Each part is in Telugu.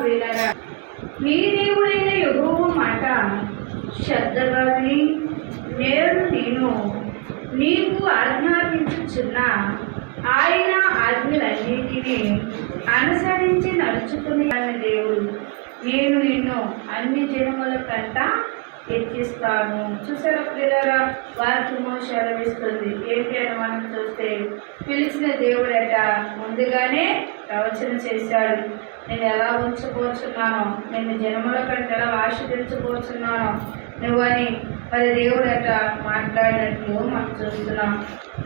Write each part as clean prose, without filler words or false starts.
ప్రియులారా, నీ దేవుడైన యెహోవా మాట శ్రద్ధగా విని నేడు నేను నీకు ఆజ్ఞాపించుచున్న ఆయన ఆజ్ఞలన్నిటినీ అనుసరించి నడుచుకుని దేవుడు, నేను నిన్ను అన్ని జనముల కంట హెచ్చిస్తాను. చూసారా ప్రియులారా, వాక్యము సెలవిస్తుంది. ఏంటి అని మనం చూస్తే, పిలిచిన దేవుడట ముందుగానే ప్రవచన చేశాడు. నేను ఎలా ఉంచుకోవచ్చున్నానో, నేను జనముల కంటే ఎలా ఆశీర్వదించుకోవచ్చున్నానో నువ్వని మరి దేవుడట మాట్లాడినట్లు మనం చూస్తున్నాం.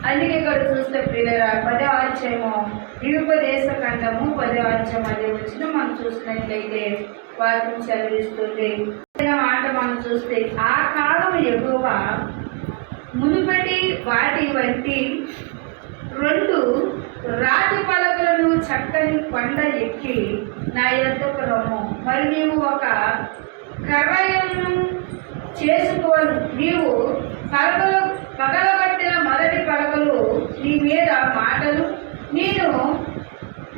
అందుకే ఇక్కడ చూస్తే ప్రియులారా, 10వ అధ్యాయము ద్విపదేశ ఖండము 10వ అధ్యాయం అదే వచ్చిన మనం చూసినట్లయితే వాక్యం సెలవిస్తుంది. మాట మనం చూస్తే, ఆ కాలం యెహోవా మునుపటి వాటి వంటి 2 రాతి పలకలను చక్కని కొండ ఎక్కి నా యొద్దకు రమ్ము. మరి నీవు ఒక కర్రను చేసుకోను. నీవు పగలగొట్టిన మొదటి పలకలు నీ మీద మాటలు నేను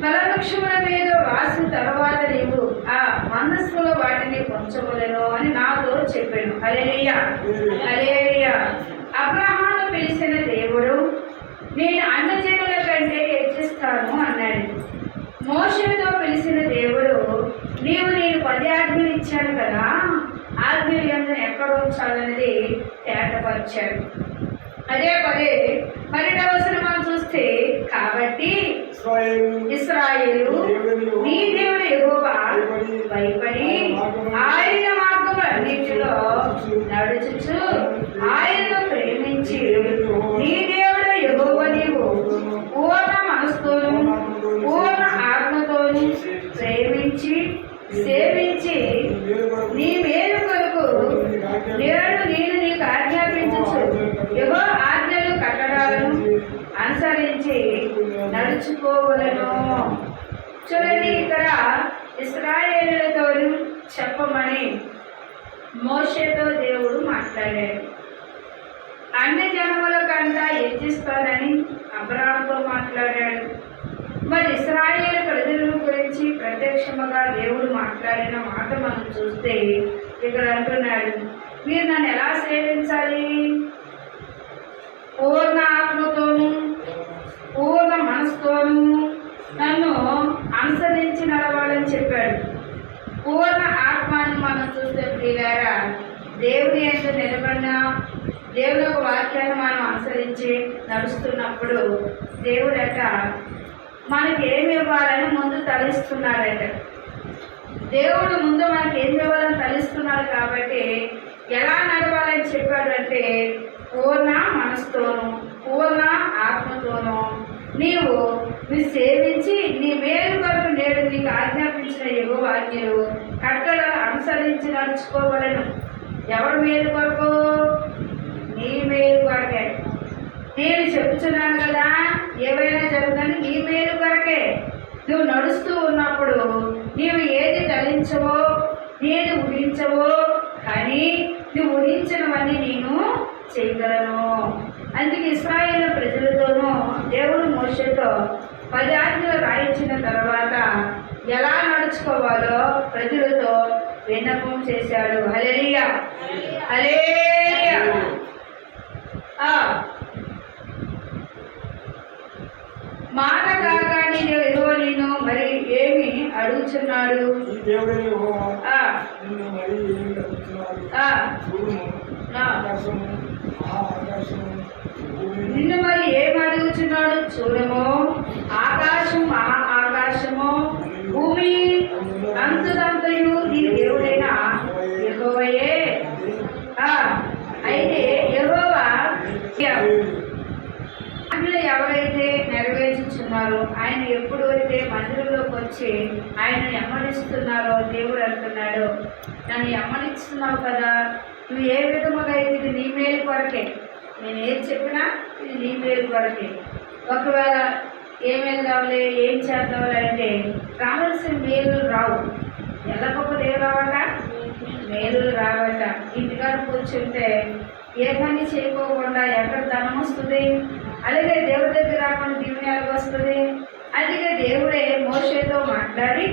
ఫలవృక్షముల మీద రాసిన తర్వాత నీవు ఆ మనస్సులో వాటిని పొంచవలెను అని నాతో చెప్పాను. హల్లెలూయా, హల్లెలూయా. అబ్రహామును పిలిచిన దేవుడు నేను అన్యజనుల కంటే హెచ్చిస్తాను అన్నాడు. మోషేతో పిలిచిన దేవుడు నీవు నేను 10 ఆజ్ఞలు ఇచ్చాను కదా, ఆజ్ఞలు ఎందుకు ఎక్కడ ఉంచాలనేది తేటపరిచాడు. అదే 12వ వచనం మనం చూస్తే, కాబట్టి ఇశ్రాయేలు నీ దేవుడు యెహోవా భయపడి ఆయన మార్గములన్నిటిలో నడుచుచు ఆయనను ప్రేమించి నీ దేవుడు యెహోవా నీవు పూర్ణ మనసుతోను పూర్ణ ఆత్మతోను ప్రేమించి సేవించి నీ మేలు కొరకు నేడు నేను నీకు ఆజ్ఞాపించు యెహోవా ఆజ్ఞలు కట్టడాలను అనుసరించి నడుచుకోవలను. చూడండి, ఇక్కడ ఇశ్రాయేలులతో చెప్పమని మోషేతో దేవుడు మాట్లాడాడు. అన్ని జనముల కంట హెచ్చిస్తానని అబ్రాహాముతో మాట్లాడాడు. మరి ఇశ్రాయేలు ప్రజల గురించి ప్రత్యక్షముగా దేవుడు మాట్లాడిన మాట మనం చూస్తే ఇక్కడ అంటున్నాడు, మీరు నన్ను ఎలా సేవించాలి? పూర్ణ ఆత్మతోనూ పూర్ణ మనసుతోనూ నన్ను అనుసరించి నడవాలని చెప్పాడు. పూర్ణ ఆత్మని మనం చూస్తే ప్రియులారా, దేవుని యందు నిలబడిన దేవుని యొక్క వాక్యాన్ని మనం అనుసరించి నడుస్తున్నప్పుడు దేవుడట మనకి ఏమి ఇవ్వాలని ముందు తలిస్తున్నాడట. దేవుడు ముందు మనకి ఏమి ఇవ్వాలని తలిస్తున్నాడు. కాబట్టి ఎలా నడవాలని చెప్పాడంటే, పూర్ణ మనసుతోనూ పూర్ణ ఆత్మతోనూ నీవు సేవించి నీ మేలు కొరకు నేడు నీకు ఆజ్ఞాపించిన యెహోవా ఆజ్ఞలు కట్టడలు అనుసరించి నడుచుకోవలను. ఎవరు మేలు కొరకు? నీ మేలు కొరకే. నేను చెప్తున్నాను కదా, ఏవైనా జరుగుతుంది నీ మేలు కొరకే. నువ్వు నడుస్తూ ఉన్నప్పుడు నీవు ఏది తలించవో ఏది ఊహించవో, కానీ నువ్వు ఊహించినవన్నీ నేను చేయగలను. అందుకే ఇశ్రాయేలు ప్రజలతోనూ దేవుడు మోషేతో 10 ఆజ్ఞలు రాయించిన తర్వాత ఎలా నడుచుకోవాలో ప్రజలతో విన్నపం చేశాడు. హల్లెలూయా, హల్లెలూయా. మాట కాగానే యెహోవా నిన్ను మరి ఏమి అడుగుచున్నాడు? నిన్ను మరి ఏమి అడుగుచున్నాడు? చూడము, ఆకాశం మహా ఆకాశము భూమి అంతుదంతయు నీ దేవుడైన యెహోవాయే. అయితే యెహోవా ఎవరైతే నెరవేర్చుచున్నారో, ఆయన ఎప్పుడు అయితే మందిరంలోకి వచ్చి ఆయన ఎమ్మడిస్తున్నారో దేవుడు అంటున్నాడు, నన్ను ఎమ్మడిస్తున్నావు కదా, నువ్వు ఏ విధముగా అయితే ఇది నీ మేలు కొరకే, నేను ఏది చెప్పినా ఇది నీ మేలు కొరకే. ఒకవేళ ఏం వెళ్దాంలే ఏం చేద్దాంలే అంటే రావాల్సిన మేలు రావు. ఎల్లకొకటి ఏం రావట? మేలు రావట. ఇంటికాడ కూర్చుంటే ఏ పని చేయకోకుండా ఎక్కడ ధనం వస్తుంది? అలాగే దేవుడి దగ్గర రాకుండా దీవెన వస్తుంది. అందుకే దేవుడే మోషేతో మాట్లాడి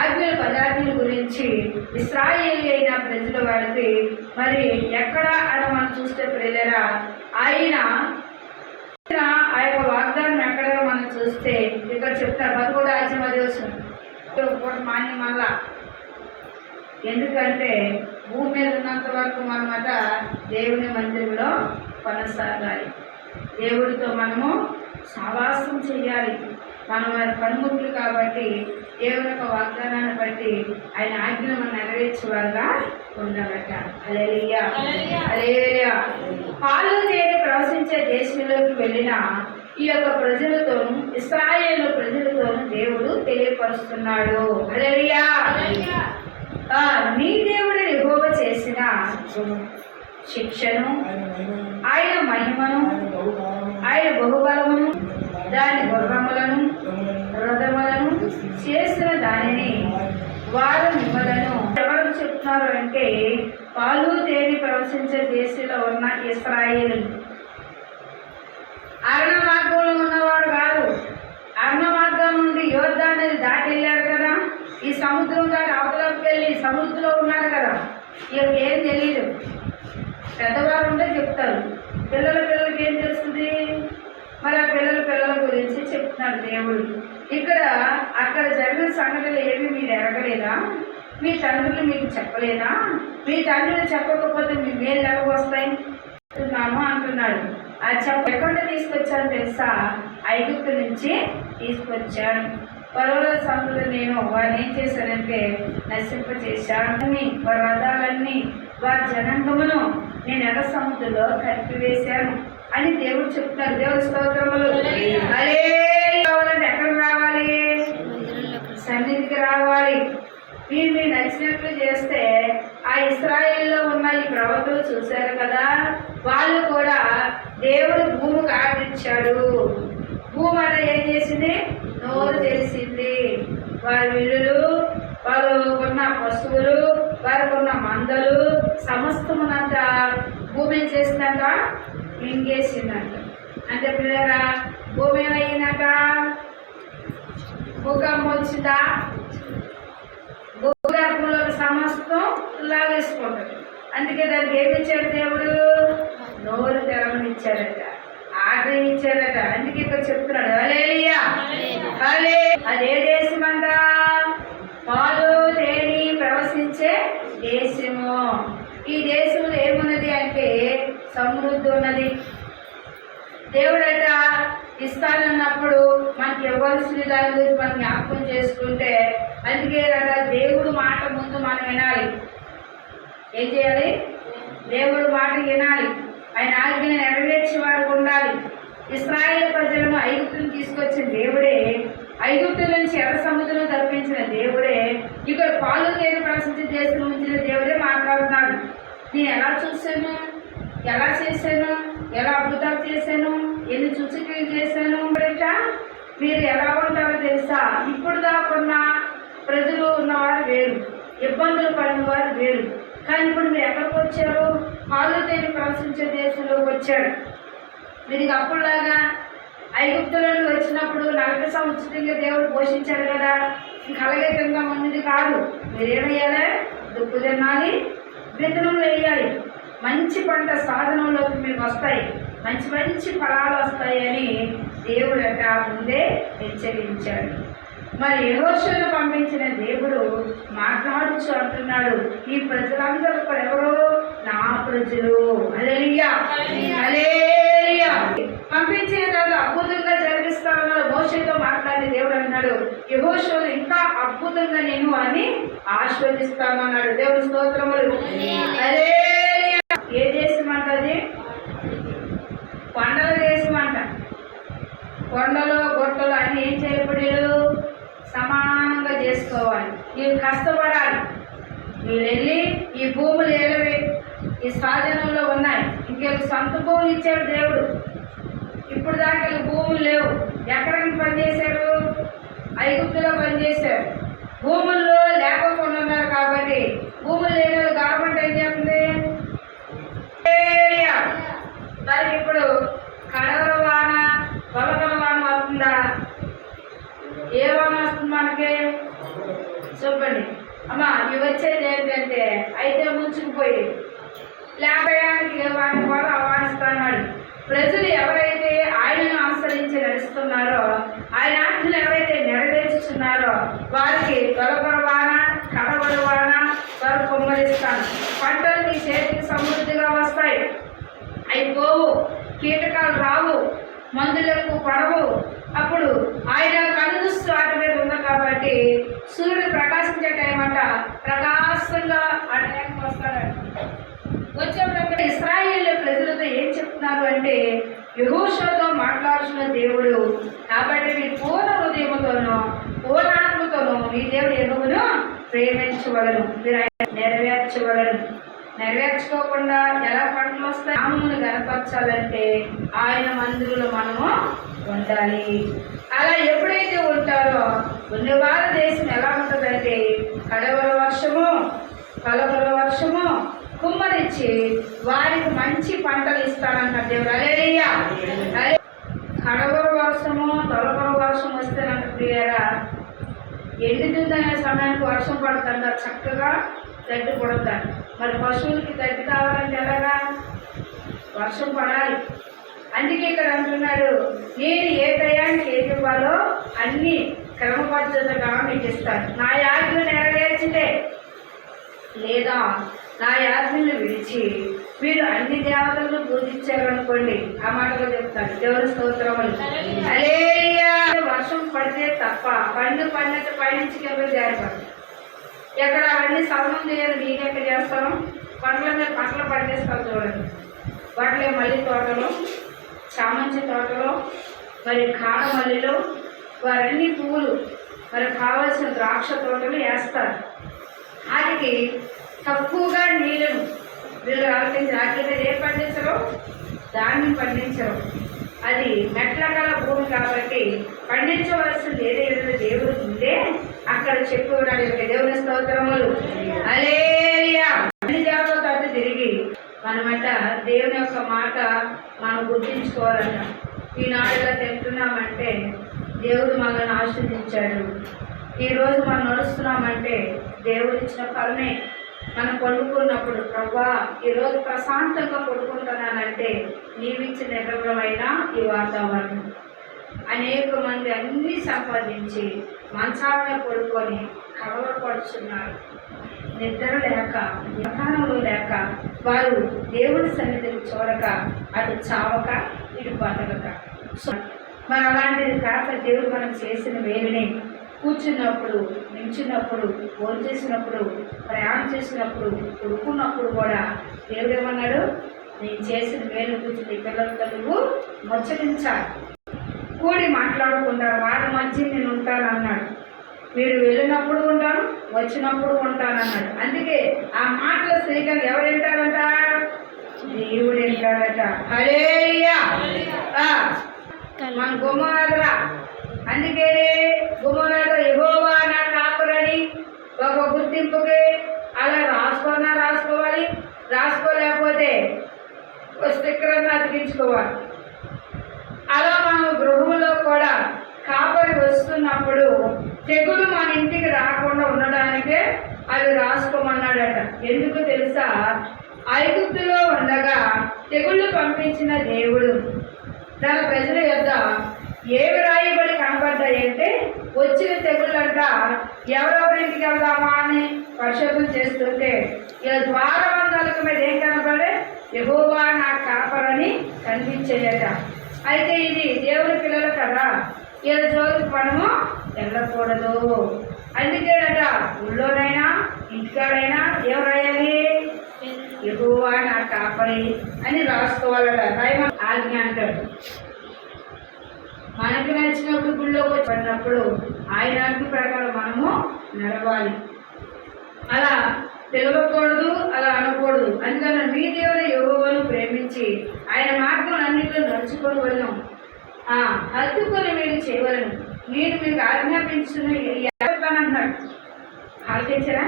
ఆజ్ఞలు 10 గురించి ఇశ్రాయేలు అయిన ప్రజల వారికి మరి ఎక్కడ అని మనం చూస్తే ప్రియులారా, ఆయన ఆ యొక్క వాగ్దానం ఎక్కడ మనం చూస్తే ఇక్కడ చెప్తారు 11 మాన్యం మళ్ళా. ఎందుకంటే భూమి మీద ఉన్నంత వరకు మనమట దేవుని మందిరంలో కొనసాగాలి, దేవుడితో మనము సహవాసం చేయాలి. మనం పనిముట్లు కాబట్టి దేవుని యొక్క వాగ్దానాన్ని బట్టి ఆయన ఆజ్ఞను మనం నెరవేర్చేవారుగా ఉండాలట. హల్లెలూయా, హల్లెలూయా. పాలు తేనె ప్రవశించే దేశంలోకి వెళ్ళిన ఈ యొక్క ప్రజలతోనూ ఇశ్రాయేలు ప్రజలతోనూ దేవుడు తెలియపరుస్తున్నాడు. హల్లెలూయా. నీ దేవుడు యెహోవా చేసిన శిక్షను, ఆయన మహిమను, ఆయన బహుబలమును, దాని గుర్రములను రథములను చేసిన దానిని వారు మిమ్మలను ఎవరు చెప్తున్నారు అంటే పాలు తేనె ప్రవశించే దేశంలో ఉన్న ఇశ్రాయేలు. అరణ్య మార్గంలో ఉన్నవాడు కాదు. అరణ్య మార్గం నుండి యోర్దాను నది దాటి వెళ్ళారు కదా, ఈ సముద్రం దాటి అవతలకు వెళ్ళి సముద్రంలో ఉన్నారు కదా, వీళ్ళకి ఏం తెలియదు. పెద్దవారు ఉంటే చెప్తారు, పిల్లలకి ఏం తెలుస్తుంది? మరి ఆ పిల్లల గురించి చెప్తున్నాడు దేవుడు. ఇక్కడ అక్కడ జరిగిన సంగతులు ఏమి మీరు ఎరగలేదా? మీ తండ్రులు మీకు చెప్పలేదా? మీ తండ్రులు చెప్పకపోతే మీ మేలు ఎలాగ వస్తాయి అంటున్నాడు. ఆ ఎక్కడ తీసుకొచ్చాను తెలుసా? ఐగుప్తు నుంచి తీసుకొచ్చాను. పర్వత సంతులు నేను వారిని ఏం చేశానంటే నశింపచేశాను. వారి రథాలన్నీ వారి జనాంగమును నేను ఎర్ర సముద్రంలో కలిపివేశాను అని దేవుడు చెప్తున్నారు. దేవుడి స్తోత్రములు. కావాలంటే ఎక్కడ రావాలి? సన్నిధికి రావాలి. మీరు నచ్చినట్లు చేస్తే ఆ ఇశ్రాయేల్లో ఉన్న ఈ ప్రవక్తలు చూశారు కదా, వాళ్ళు కూడా దేవుడు భూమికి ఆదరించాడు. భూమి అన్న ఏం చేసింది? నోరు తెలిసింది. వారి విల్లులు, వారు ఉన్న పశువులు, వారికి ఉన్న మందలు సమస్తమునంతా భూమి ఏం చేసిందంట? మింగేసిందంట. అంటే పిల్లరా, భూమి ఏమైందంట? భూకంపం వచ్చిందా? భూగర్భంలో సమస్తం లాగేసుకుంటాడు. అందుకే దానికి ఏమి ఇచ్చాడు దేవుడు? నోరు తెరవనిచ్చాడట, ఆర్డర్ ఇచ్చాడట. అందుకే ఇక్కడ చెప్తున్నాడు హల్లెలూయా. అదే దేశం అంట పాలు తేనె ప్రవశించే దేశము. ఈ దేశంలో ఏమున్నది అంటే సమృద్ధి ఉన్నది. దేవుడట ఇస్తానన్నప్పుడు మనకి ఇవ్వాల్సిన దాని గురించి మనం జ్ఞాపకం చేసుకుంటే, అందుకే దేవుడు మాట ముందు మనం వినాలి. ఏం చేయాలి? దేవుడు మాట వినాలి. ఆయన ఆజ్ఞను నెరవేర్చే వారికి ఉండాలి. ఇశ్రాయేలు ప్రజలను ఐగుప్తును తీసుకొచ్చిన దేవుడే, ఐగుప్తు నుంచి ఎర్ర సముద్రం తప్పించిన దేవుడే, ఇక్కడ పాలు తేనె ప్రవశించే దేశం ఉంచిన దేవుడే మాట్లాడుతున్నాడు. నేను ఎలా చూశాను, ఎలా చేశాను, ఎలా అద్భుతాలు చేశాను, ఎన్ని సూచనలు చేశాను. మీరు ఎలా ఉంటారో తెలుసా? ఇప్పుడు దాకున్న ప్రజలు ఉన్నవారు వేరు, ఇబ్బందులు పడిన వారు వేరు. కానీ ఇప్పుడు మీరు ఎక్కడికి వచ్చారు? పాలు తేనె ప్రవశించే దేశంలోకి వచ్చాడు. మీరు అప్పుడులాగా ఐగుప్తులను వచ్చినప్పుడు 40 సంవత్సరంగా దేవుడు పోషించాడు కదా, ఇంకా అలాగే తిందాం అన్నది కాదు. మీరేమయ్యాలి? దుప్పు తినాలి, విత్తనములు వేయాలి. మంచి పంట సాధనంలోకి మీకు వస్తాయి, మంచి మంచి ఫలాలు వస్తాయని దేవుడు అట ముందే హెచ్చరించాడు. మరి యెహోషువను పంపించిన దేవుడు మాట్లాడుచు అంటున్నాడు, ఈ ప్రజలందరూ కూడా ఎవరు? నా ప్రజలు. హల్లెలూయా, హల్లెలూయా. పంపించిన తర్వాత అద్భుతంగా జరిగిస్తానన్నాడు. మోషేతో మాట్లాడి దేవుడు అన్నాడు, యెహోషువను ఇంకా అద్భుతంగా నేను అని ఆశీర్వదిస్తానన్నాడు. దేవుని స్తోత్రములు. హల్లెలూయా. ఏ దేశం అంటది? కొండల దేశం అంట. కొండలు గొట్టలు అన్ని ఏం చేయబడేలు? సమానంగా చేసుకోవాలి. వీళ్ళు కష్టపడాలి. వీళ్ళు వెళ్ళి ఈ భూములు ఏలవి ఈ స్వాధీనంలో ఉన్నాయి. ఇంకెళ్ళి సొంత భూములు ఇచ్చాడు దేవుడు. ఇప్పుడు దాకా భూములు లేవు. ఎక్కడికి పనిచేశారు? ఐగుప్తులో పనిచేశారు. భూముల్లో లేకపోకుండా ఉన్నారు కాబట్టి భూములు లేని గవర్నమెంట్ ఏం చేస్తుంది? మరి ఇప్పుడు కడవల వాన, పొలకల వాన వస్తుందా? ఏ వాన వస్తుంది మనకి? చెప్పండి. అమ్మా ఇవి వచ్చేది ఏంటంటే అయితే ముంచుకుపోయి లేపయానికి వాడిని కూడా ఆహ్వానిస్తున్నాడు. ప్రజలు ఎవరైతే ఆయనను అనుసరించి నడుస్తున్నారో, ఆయన ఆజ్ఞలు ఎవరైతే నెరవేర్చుతున్నారో వారికి తొలగొరవాన కడగొరవాన వారు కుమ్మరిస్తాను. పంటలు మీ చేతికి సమృద్ధిగా వస్తాయి, అవి పోవు, కీటకాలు రావు, మందులకు పడవు. అప్పుడు ఆయన కనుదృష్టి వాటి మీద ఉంది కాబట్టి సూర్యుడు ప్రకాశించే టైం అంట ప్రకాశంగా ఆ టైంకి వస్తాడంట. వచ్చేటప్పుడు ఇశ్రాయేల్ ప్రజలతో ఏం చెప్తున్నారు అంటే, యెహోషువతో మాట్లాడుతున్న దేవుడు కాబట్టి మీరు పూర్ణ హృదయముతోనూ పూర్ణాత్మతోనూ మీ దేవుడు యెహోవాను ప్రేమించవలను, మీరు ఆయన నెరవేర్చవలను. నెరవేర్చుకోకుండా ఎలా పంటలు వస్తాయి? నామమును గణపరచాలంటే ఆయన మందిరంలో మనము ఉండాలి. అలా ఎప్పుడైతే ఉంటారో ఉన్నవారి దేశం ఎలా ఉంటుందంటే కడవర వర్షము కలవర వర్షము కుమ్మరించి వారికి మంచి పంటలు ఇస్తానంట దేవుడు. హల్లెలూయా. కడవర వర్షము తొలకర వర్షం వస్తేనంట ప్రియారా ఎండుతుందనే సమయానికి వర్షం పడుతుంట, చక్కగా గడ్డి పడుతాడు. మరి పశువులకి గడ్డి కావాలంటే ఎలాగా? వర్షం పడాలి. అందుకే ఇక్కడ అంటున్నాడు, నేను ఏ టయానికి ఏది ఇవ్వాలో అన్ని క్రమ పద్ధతిగా మీకు ఇస్తాను. నా యాజ్ఞలు నెరవేర్చితే లేదా నా యాజ్ఞలు విడిచి మీరు అన్ని దేవతలను పూజించారనుకోండి, ఆ మాటలో చెప్తాను. దేవుని స్తోత్రములు. హల్లెలూయా. వర్షం పడితే తప్ప పండు పండితే పైనుంచి కింద జారిపడదు. ఎక్కడ అవన్నీ సవనం చేయాలి, నీకెక్కడ చేస్తాను? పండ్ల మీద పంటలు పండిస్తాను చూడండి. వాటిలో మల్లి తోటలు, చామంతి తోటలో, మరి కాడమల్లిలో వారన్ని పువ్వులు, మరి కావలసిన ద్రాక్ష తోటలు వేస్తారు. వాటికి తక్కువగా నీళ్ళను వీళ్ళు ఆలోచించి వాటి మీద ఏం పండించరు? ధాన్యం పండించరు. అది మెట్ల గల భూమి కాబట్టి పండించవలసింది ఏదైతే దేవుడు ఉంటే అక్కడ చెప్పుకోవడానికి యొక్క దేవుని స్తోత్రములు. హల్లెలూయా. అన్ని దేవతలతో అటు తిరిగి మనమంట దేవుని యొక్క మాట మనం గుర్తించుకోవాలంట. ఈనాడు ఇలా తింటున్నామంటే దేవుడు మనల్ని ఆశీర్వదించాడు. ఈరోజు మనం నడుస్తున్నామంటే దేవుడు ఇచ్చిన ఫలమే. మనం పడుకున్నప్పుడు ప్రభా ఈరోజు ప్రశాంతంగా పడుకుంటున్నానంటే నీవిచ్చిన నిర్మలమైన ఈ వాతావరణం. అనేక మంది అన్నీ సంపాదించి మంచాలనే పడుకొని కలవరపడుతున్నారు. నిద్ర లేక ధ్యానంలో లేక వారు దేవుడి సన్నిధిని చూడక అటు చావక ఇటు బతకక. మరి అలాంటిది కాక దేవుడు మనం చేసిన వేరుని కూర్చున్నప్పుడు, నిల్చున్నప్పుడు, భోజనం చేసినప్పుడు, ప్రయాణం చేసినప్పుడు, పడుకున్నప్పుడు కూడా దేవుడు ఏమన్నాడు? నేను చేసిన వేలు కూర్చుని పిల్లలతో నువ్వు ముచ్చటించాలి. కూడి మాట్లాడుకుంటారు, వారి మధ్య నేను ఉంటానన్నాడు. మీరు వెళ్ళినప్పుడు ఉంటాను, వచ్చినప్పుడు ఉంటానన్నాడు. అందుకే ఆ మాటల స్వీకరణ ఎవరు వింటారంట? దేవుడు వింటాడట. హల్లెలూయా. మన గుమ్మరా అందుకే గుమ్మరాతో యెహోవా నా కాపురని ఒక గుర్తింపుకి అలా రాసుకోవాలి. రాసుకోలేకపోతే స్టిక్కర్ అతికించుకోవాలి. అలా మనం గృహంలో కూడా కాపరి వస్తున్నప్పుడు తెగులు మన ఇంటికి రాకుండా ఉండడానికే అవి రాసుకోమన్నాడట. ఎందుకు తెలుసా? ఐగుప్తులో ఉండగా తెగుళ్ళు పంపించిన దేవుడు తన ప్రజల యొద్ద ఏవి రాయబడి కనబడ్డాయంటే వచ్చిన తెగుళ్ళంట ఎవరెవరింటికి వెళ్దామా అని పరిశోధన చేస్తుంటే ఇలా ద్వారబంధాలకు మీద ఏం కనబడే? యెహోవా నా కాపరని కనిపించేయట. అయితే ఇది దేవుని పిల్లలు కదా, ఇలా జోలికి మనము వెళ్ళకూడదు. అందుకేనట ఊళ్ళోనైనా ఇంటికాడైనా ఏం రాయాలి? యెహోవా నా కాపరి అని రాసుకోవాలట. రాయమని ఆజ్ఞ అంటాడు. మనకు నచ్చినప్పుడు గుళ్ళోకి పడినప్పుడు ఆయన ఆజ్ఞ ప్రకారం మనము నడవాలి. అలా పిలవకూడదు, అలా అనకూడదు. అందుకని మీ దేవుడు యెహోవాను ప్రేమించి ఆయన మార్గములన్నిటిలో నడుచుకొని వెళ్ళను, హత్తుకొని మీరు చేయవలను. నేను మీకు ఆజ్ఞాపించున్నాడు. ఆలోచించరా?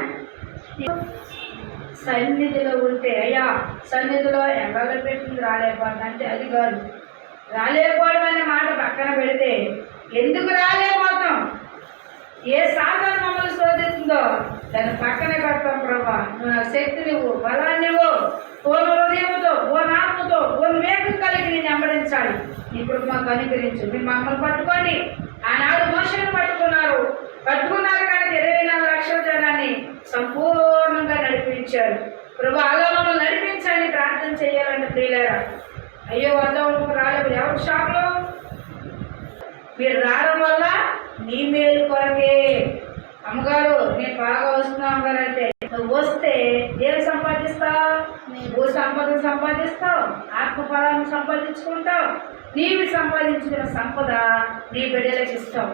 సన్నిధిలో ఉంటే అయ్యా సన్నిధిలో ఎవరు పెట్టింది రాలేకపోతుంది అంటే అది కాదు. రాలేకపోవడం అనే మాట పక్కన పెడితే ఎందుకు రాలేకపోతాం? ఏ సాధన మమ్మల్ని శోధిస్తుందో దాన్ని శక్తి నువ్వు, బలాన్ని నువ్వు, పూర్ణ హృదయంతో, పూర్ణ ఆత్మతో, పూర్ణ వేగం కలిగి నేను వెంబడించాలి. ఇప్పుడు మాకు అనుగ్రహించు. మీరు మమ్మల్ని పట్టుకోండి. ఆనాడు మోషను పట్టుకున్నారు కానీ 24 లక్షల జనాన్ని సంపూర్ణంగా నడిపించారు. ప్రభు అలా మమ్మల్ని నడిపించాలని ప్రార్థన చేయాలంటే ప్రియులారా, అయ్యో వద్దాము రాలేదు. ఎవరు షాప్లో మీరు రావడం వల్ల నీ మేలు కొరకే. అమ్మగారు నేను బాగా వస్తున్నావు అమ్మగారంటే, నువ్వు వస్తే ఏమి సంపాదిస్తావు? భూ సంపద సంపాదిస్తావు, ఆత్మఫలాన్ని సంపాదించుకుంటావు. నీవు సంపాదించుకున్న సంపద నీ బిడ్డలకు ఇస్తావు.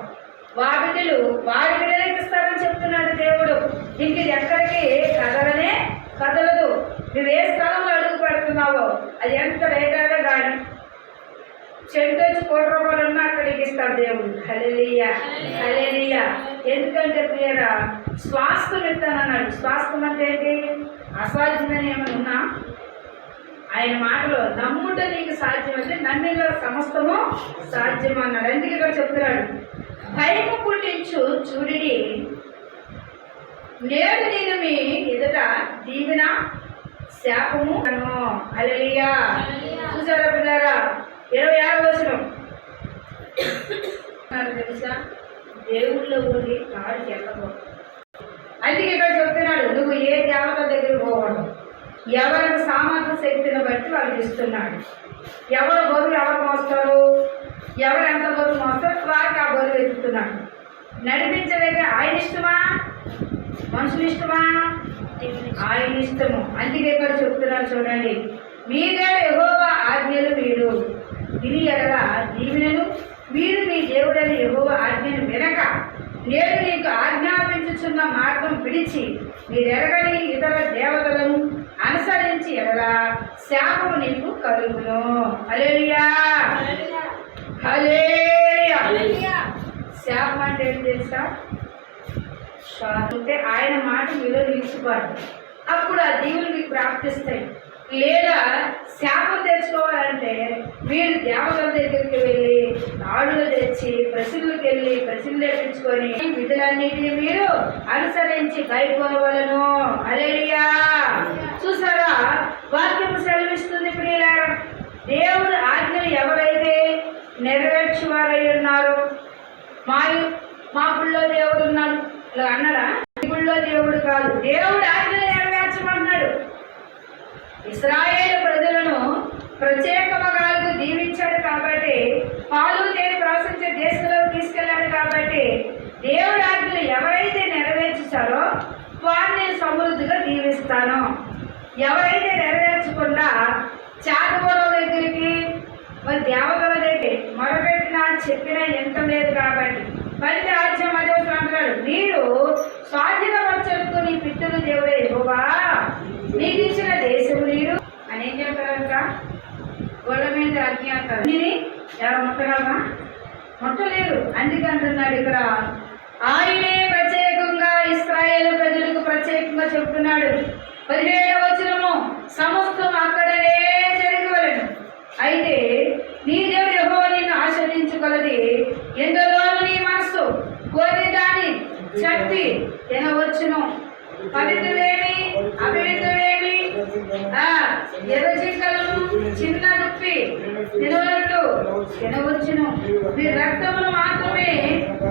వారి బిడ్డలకు ఇస్తారని చెప్తున్నాడు దేవుడు. ఇంక ఇది ఎక్కడికి కదలదు. నువ్వు ఏ స్థలంలో అడుగు పెడుతున్నావో అది ఎంత రేటాగా కానీ చెట్టు వచ్చి ₹1 అక్కడికి ఇస్తాడు దేవుడు. హల్లెలూయా, హల్లెలూయా. ఎందుకంటే ప్రియరా, స్వాస్థ్యం ఇస్తానన్నాడు. స్వాస్థ్యం అంటే ఏంటి? అసాధ్యమైన ఏమైనా ఉన్నా ఆయన మాటలో నమ్ముట నీకు సాధ్యం అంటే నమ్మిన సమస్తము సాధ్యం అన్నాడు. అందుకే ఇక్కడ చెప్తున్నాడు, భయము పుట్టించు చూడిని, నేడు నేను మీ ఎదుట దీవెన శాపము అను. హల్లెలూయా. చూసారా పిల్లారా, 26వ వచనం తెలుసా, దేవుళ్ళో ఉండి కాడికి వెళ్ళకూడదు. అందుకే ఇక్కడ చెప్తున్నాడు, నువ్వు ఏ దేవత దగ్గర పోవడం. ఎవరికి సామర్థ్య శక్తిని బట్టి వాళ్ళకి ఇస్తున్నాడు. ఎవరు బరువు ఎవరు మోస్తారు, ఎవరు ఎంత బరువు మోస్తారు వారికి ఆ బరువు ఎత్తుతున్నాడు. నడిపించలేక ఆయన ఇష్టమా, మనుషులు ఇష్టమా? ఆయన ఇష్టము. అందుకే ఇక్కడ చెప్తున్నారు చూడండి, మీదే యెహోవా ఆజ్ఞలు మీరు విని ఎడల దీవెనలు, మీరు మీ దేవుడైన యెహోవా ఆజ్ఞను వినక నేను నీకు ఆజ్ఞాపించుచున్న మార్గం విడిచి మీరెరగని ఇతర దేవతలను అనుసరించి ఎడల శాపము నీకు కలుగును. హల్లెలూయా, హల్లెలూయా. శాపం అంటే ఏం తెలుసా? అంటే ఆయన మాట మీలో నిలిచిపోదు. అప్పుడు ఆ దీవులు మీకు ప్రాప్తిస్తాయి. లేదా శాపం తెచ్చుకోవాలంటే మీరు దేవతల దగ్గరికి వెళ్ళి నాడులు తెచ్చి ప్రసిద్ధులకు వెళ్ళి ప్రసిద్ధులు తెప్పించుకొని విధులన్నిటిని మీరు అనుసరించి కైకొనవలను. హల్లెలూయా. చూసారా, వాక్యం సెలవిస్తుంది ప్రియులారా, దేవుడు ఆజ్ఞలు ఎవరైతే నెరవేర్చువారై ఉన్నారు. మా గుళ్ళో దేవుడు ఉన్నాడు ఇలా అన్నాడా? గుళ్ళో దేవుడు కాదు, దేవుడు ఆజ్ఞలు నెరవేర్చమన్నాడు. ఇశ్రాయేలు ప్రజలను ప్రత్యేకముగా దీవించాడు కాబట్టి, పాలు తేనె ప్రవశించే దేశంలోకి తీసుకెళ్ళాడు కాబట్టి, దేవుడి ఆజ్ఞలు ఎవరైతే నెరవేర్చారో వారిని సమృద్ధిగా దీవిస్తాను. ఎవరైతే నెరవేర్చకుండా చాటుకోవడం దగ్గరికి మరి దేవతల దగ్గర మొరపెట్టినా చెప్పినా ఎంత లేదు కాబట్టి, మళ్ళీ రాజ్యం అదే అంటున్నాడు, మీరు స్వాధీనపరచకు నీ పితరుల దేవుడే యెహోవా నీకు ఇచ్చిన దేశము నీరు అని ఏం చెప్తారంట? గోడ మీద అగ్ని అంటారు. ఎవరు ముట్టగలరా? ముట్టలేరు. అందుకే అంటున్నాడు ఇక్కడ, ఆయనే ప్రత్యేకంగా ఇశ్రాయేలు ప్రజలకు ప్రత్యేకంగా చెప్తున్నాడు. 17వ వచనము, సమస్తం అక్కడే జరగవలెను. అయితే నీ దేవుడు యెహోవా నిన్ను ఆశ్రయించగలది ఎందులోనూ నీ మనస్సు కోరి దాన్ని చెప్పి తినవచ్చును. పవిత్రులేమి అపవిత్రులేమి ఎర్రజింకలను చిన్న దుప్పి తినవచ్చును. మీ రక్తమును మాత్రమే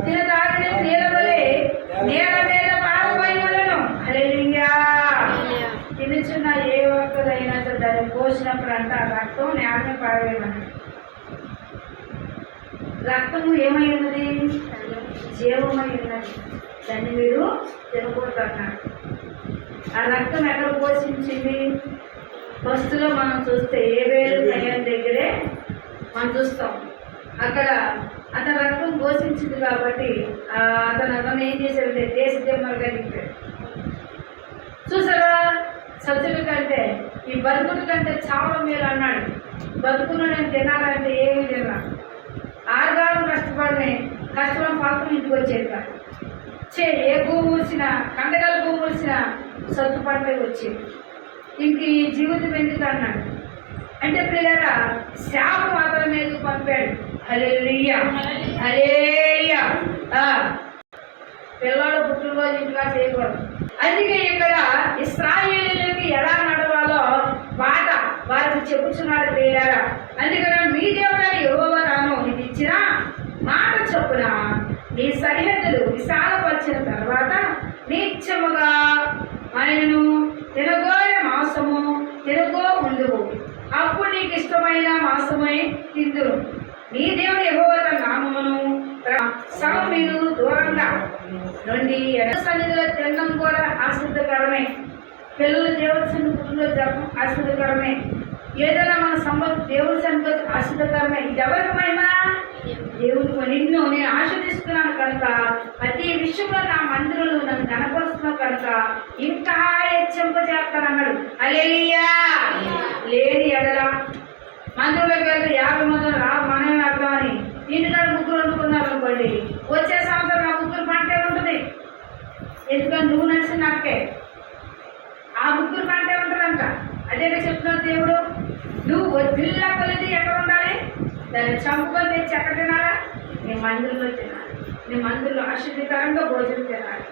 తినదాగిన నీలవలే నేల మీద పారబోయవలెను. హల్లెలూయా. తినుచున్న ఏ ఒక్కదైనా దాన్ని పోసినప్పుడు అంట రక్తం నేల మీద పారవేయమని. రక్తము ఏమై ఉన్నది? జీవమై ఉన్నది. దాన్ని మీరు తినకూడదు అన్నాడు. ఆ రక్తం ఎక్కడ పోషించింది? బస్సులో మనం చూస్తే ఏవేలు తయారు దగ్గరే మనం చూస్తాం. అక్కడ అతను రక్తం పోషించింది కాబట్టి అతను ఏం చేశాడంటే దేశ దిమ్మలుగా దింపాడు. చూసారా, సత్యుల కంటే ఈ బతుకుల కంటే చావడం మేలు అన్నాడు. బతుకును నేను తినాలంటే ఏమీ తిన్నా, ఆరుగాలం కష్టపడిన ఫలితం ఇంటికి వచ్చేది కాదు. ఏ భూమి వచ్చినా, కండగల భూమి వచ్చినా సత్తు పంటే వచ్చేది. ఇంక ఈ జీవితం ఎందుకు అన్నాడు అంటే పిల్లరా, శాపం అతని మీద పంపాడు. హల్లెలూయా, హల్లెలూయా. పిల్లలు పుట్టినరోజు ఇంటిగా చేయకూడదు. అందుకే ఇక్కడ ఇశ్రాయేలీయులకి ఎలా నడవాలో బాట వారికి చెప్పుచున్నాడు ప్రియులారా. అందుకని మీ దేవుడైన యెహోవా తాను నీకు ఇచ్చిన మాట చొప్పున నీ సరిహద్దులు విశాలపరిచిన తర్వాత నిత్యముగా ఆయనను తినగోయ మాంసము తినగో ఉండువు. అప్పుడు నీకు ఇష్టమైన మాంసమై తిందురు. నీ దేవుడు యెహోవా తన నామమును సగం మీరు దూరంగా నుండి సన్నిధిలో తినడం కూడా ఆశ్రద్ధకరమే. పిల్లలు దేవుడి సన్నిధిలో జరగడం ఆశ్రద్ధకరమే. ఏదైనా మన సంపద దేవుడి సన్నిధిలో ఆశ్రద్ధకరమే. ఇది ఎవరికి మహిమా? దేవుడికి. నిన్ను నేను ఆశ్రదిస్తున్నాను కనుక ప్రతి విషయంలో నా మందిరంలో నన్ను కనపరుస్తున్నావు కనుక ఇంకా హెచ్చింపజేస్తాను అన్నాడు. హల్లెలూయా. లేని ఎడల మందిరంలోకి వెళ్తే 50 మంది మనమే వెళ్తామని ఇంటికాడ ముగ్గురు వండుకున్నారు అనుకోండి, వచ్చే సంవత్సరం నా ముగ్గురు పంటే ఉంటుంది. ఎందుకంటే నువ్వు నడిచిన నాకే ఆ ముగ్గురు పంటే ఉంటుందంట. అదే చెప్తున్నాడు దేవుడు. నువ్వు వదిలిలా కొలిది ఎక్కడ ఉండాలి? దాన్ని చంపుకొని తెచ్చి ఎక్కడ తినాలా? నీ మందిరంలో తినాలి. నీ మందిరంలో ఆశ్చర్యకరంగా భోజనం తినాలి.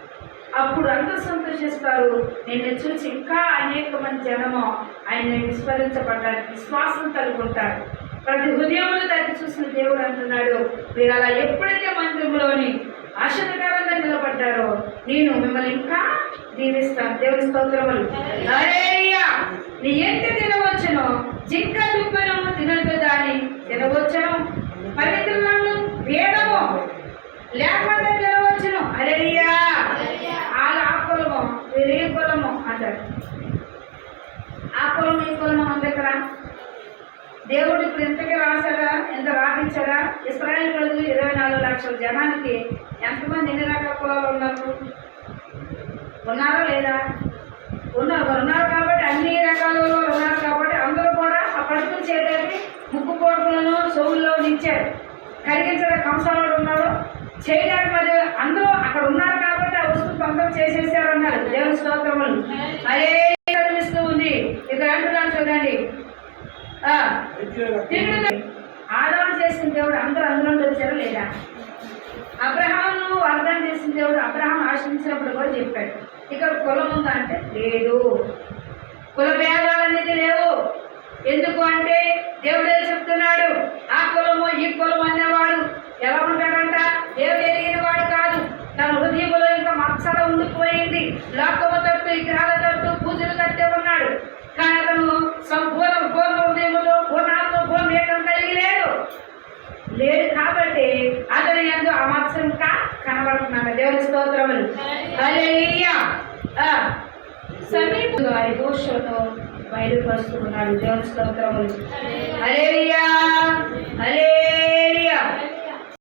అప్పుడు అందరూ సంతోషిస్తారు. నిన్ను చూసి ఇంకా అనేక మంది జనము ఆయన విస్మరించబడ్డానికి విశ్వాసం కలుగుంటారు. ప్రతి హృదయంలో తగ్గి చూసిన దేవుడు అంటున్నాడు, మీరు అలా ఎప్పుడైతే మందిరంలోని ఆశ్చర్యకరంగా నిలబడ్డారో నేను మిమ్మల్ని ఇంకా దీవిస్తాను. దేవుని స్తోత్రములు. హల్లెలూయా. నీ ఎంత తినవచ్చును, జింక దుప్పను తినదు దాన్ని తినవచ్చును, పవిత్రులను వేదము లేకుండా తినవచ్చును. హల్లెలూయా. ఆ కులము వీరు ఈ కులము అంటారు. ఆ కులం ఈ కులము ఉంది. ఇక్కడ దేవుడు ఇప్పుడు ఎంతకి రాశాడా, ఎంత రాపించాడా? ఇశ్రాయేలు ప్రజలు 24 లక్షల జనానికి ఎంతమంది ఎన్ని రకాల కులాలు ఉన్నారు? ఉన్నారా లేదా? ఉన్నారు కాబట్టి అన్ని రకాల ఉన్నారు కాబట్టి అందరూ కూడా ఆ పడుకులు చేయడానికి ముక్కు పొడుకులను చెవుల్లో నించారు. కరిగించడం కంసాలు ఉన్నారు చేయడానికి. మరి అందరూ అక్కడ ఉన్నారు కాబట్టి ఆ వస్తువు అందరూ చేసేసారు అన్నారు. దేవుని స్తోత్రములు. అదే కనిపిస్తూ ఉంది. ఇక్కడ అంటున్నాను చూడండి. ఆదాం చేసిన దేవుడు అందరూ అందులో వచ్చారు లేదా? అబ్రహాము వాగ్దానం చేసిన దేవుడు అబ్రహాం ఆశ్రయించినప్పుడు కూడా చెప్పాడు. ఇక్కడ కులం ఉందా అంటే లేదు. కుల భేదాలనేది లేవు. ఎందుకు అంటే దేవుడు చెప్తున్నాడు, ఆ కులము ఈ కులం అనేవాడు ఎలా ఉంటాడంట? దేవుడు ఎరిగిన వాడు కాదు. తన హృదయంలో ఇంకా మత్సర ఉండిపోయింది. లోకము తట్టు విగ్రహాల తట్టు పూజలు కట్టే ఉన్నాడు. కానీ అతను సంపూర్ణ హృదయంలో పూర్ణాత్మ పూర్ణేకం కలిగి లేడు కాబట్టి అతని యందు ఆ మత్సరం కనబడుతున్నాడు. దేవుని స్తోత్రములు. హల్లెలూయా. సమీపంగా యెహోషువతో బయలుపరుస్తున్నాడు. దేవుని స్తోత్రములు. హల్లెలూయా.